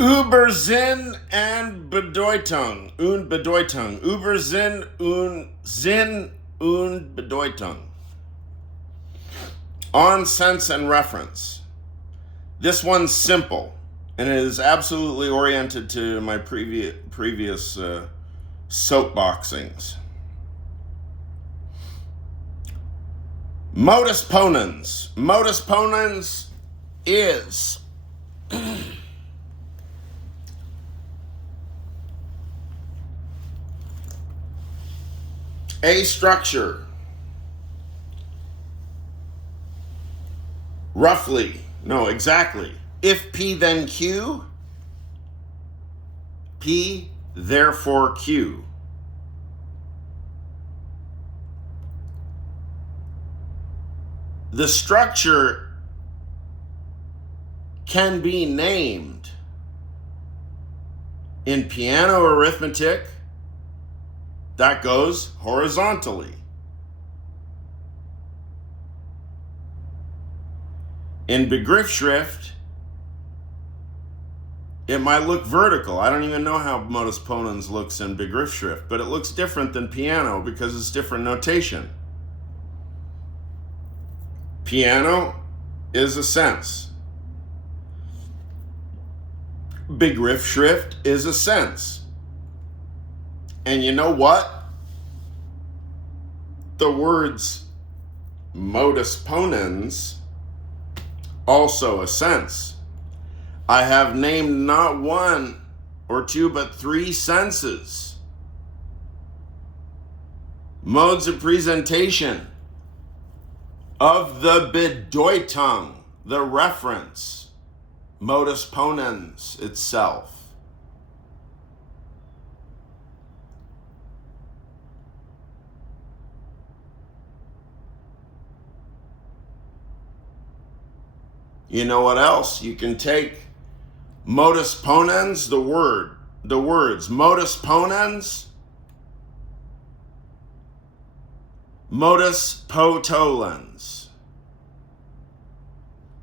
Übersinn and Bedeutung. Und Bedeutung. Übersinn und Sinn und Bedeutung. On sense and reference. This one's simple, and it is absolutely oriented to my previous soapboxings. Modus ponens. Modus ponens is a structure, exactly. If P then Q, P therefore Q. The structure can be named in piano arithmetic. That goes horizontally. In Begriffsschrift, it might look vertical. I don't even know how modus ponens looks in Begriffsschrift, but it looks different than piano because it's different notation. Piano is a sense. Begriffsschrift is a sense. And you know what? The words modus ponens also a sense. I have named not one or two, but three senses. Modes of presentation of the Bedeutung, the reference, modus ponens itself. You know what else? You can take modus ponens, the words modus ponens, modus potolens,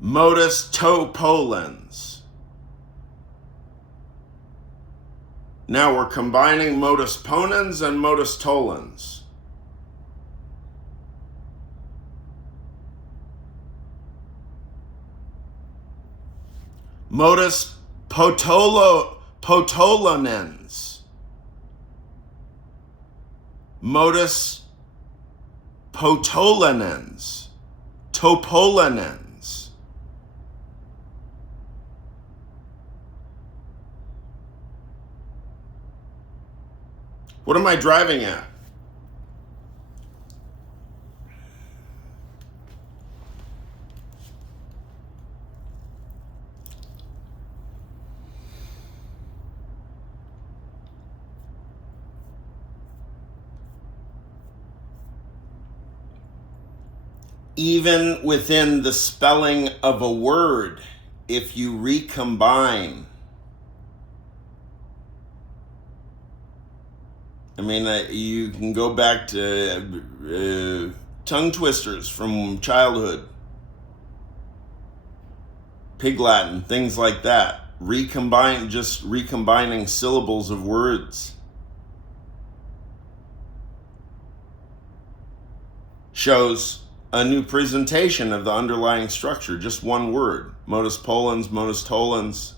modus topolens. Now we're combining modus ponens and modus tollens. Modus potolonens. Modus potolonens. Topolonens. What am I driving at? Even within the spelling of a word, if you recombine, you can go back to tongue twisters from childhood, Pig Latin, things like that. Recombining syllables of words shows a new presentation of the underlying structure, just one word. Modus ponens, modus tollens.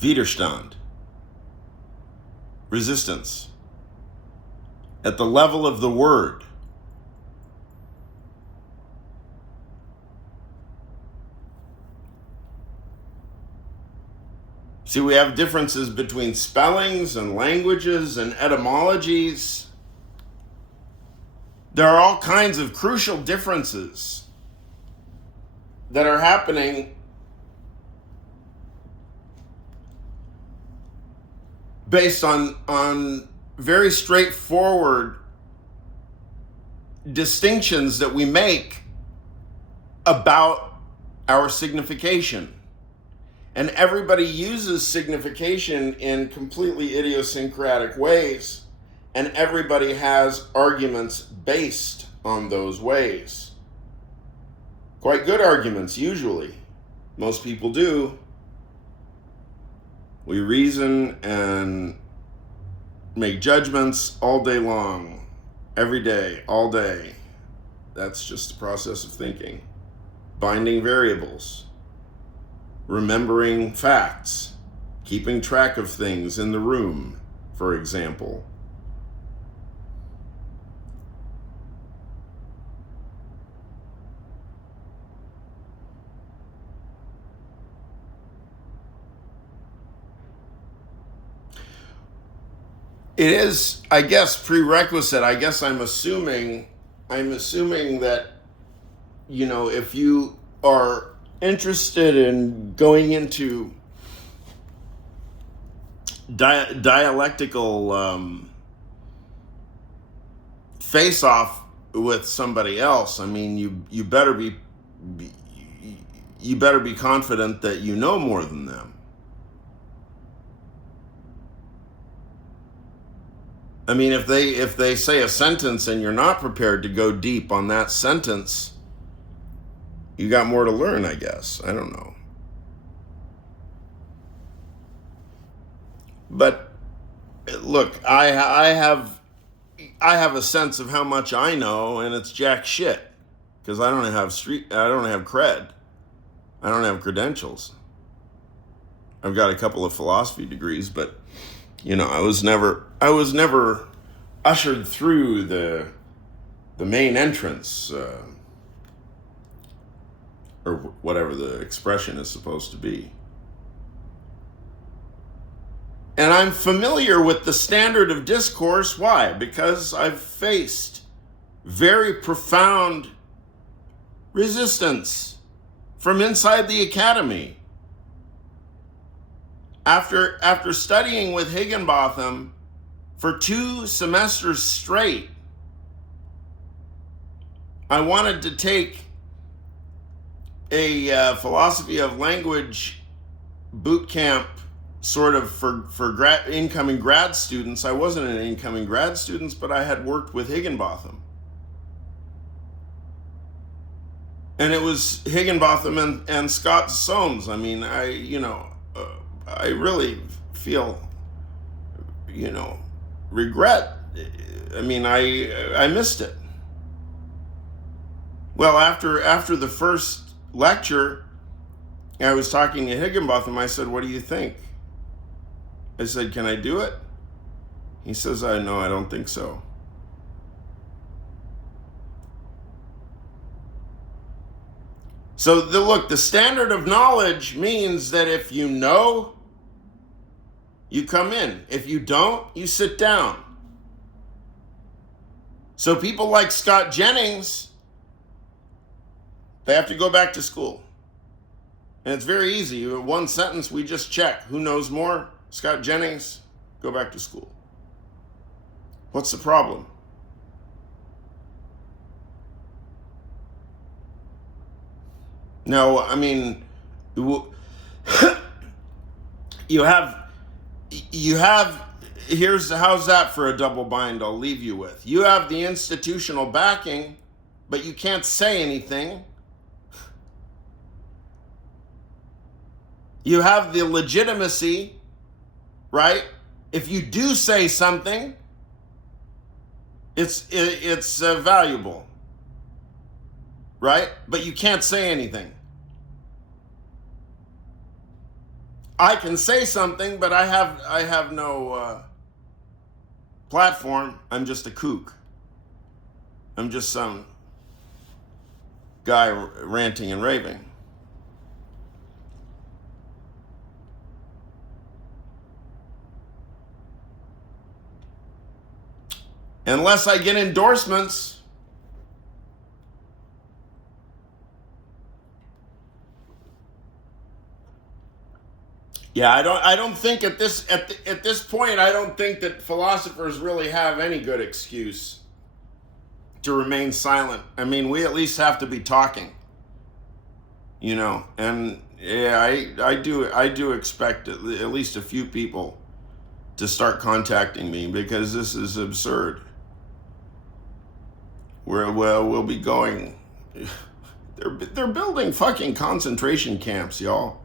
Widerstand. Resistance. At the level of the word. See, we have differences between spellings and languages and etymologies. There are all kinds of crucial differences that are happening based on very straightforward distinctions that we make about our signification. And everybody uses signification in completely idiosyncratic ways, and everybody has arguments based on those ways. Quite good arguments, usually. Most people do. We reason and make judgments all day long, every day, all day. That's just the process of thinking. Binding variables, remembering facts, keeping track of things in the room, for example. It is, I guess, prerequisite. I guess I'm assuming that, if you are interested in going into dialectical face-off with somebody else, I mean, you better be confident that you know more than them. I mean, if they say a sentence and you're not prepared to go deep on that sentence, you got more to learn, I guess. I don't know. But look, I have a sense of how much I know, and it's jack shit, because I don't have cred. I don't have credentials. I've got a couple of philosophy degrees, but I was never ushered through the main entrance, or whatever the expression is supposed to be. And I'm familiar with the standard of discourse. Why? Because I've faced very profound resistance from inside the academy. After studying with Higginbotham for 2 semesters straight, I wanted to take a philosophy of language boot camp sort of for incoming grad students. I wasn't an incoming grad student, but I had worked with Higginbotham. And it was Higginbotham and Scott Soames. I mean, I really feel, regret. I mean, I missed it. Well, after the first lecture, I was talking to Higginbotham. I said, "What do you think?" I said, "Can I do it?" He says, "No, I don't think so." So the standard of knowledge means that if you know, you come in. If you don't, you sit down. So people like Scott Jennings, they have to go back to school. And it's very easy. One sentence, we just check. Who knows more? Scott Jennings, go back to school. What's the problem? No, I mean, you have, how's that for a double bind I'll leave you with? You have the institutional backing, but you can't say anything. You have the legitimacy, right? If you do say something, it's valuable, right? But you can't say anything. I can say something, but I have no platform. I'm just a kook. I'm just some guy ranting and raving. Unless I get endorsements, yeah, I don't think at this point, I don't think that philosophers really have any good excuse to remain silent. I mean, we at least have to be talking, and yeah, I do expect at least a few people to start contacting me, because this is absurd. We'll be going, They're building fucking concentration camps, y'all.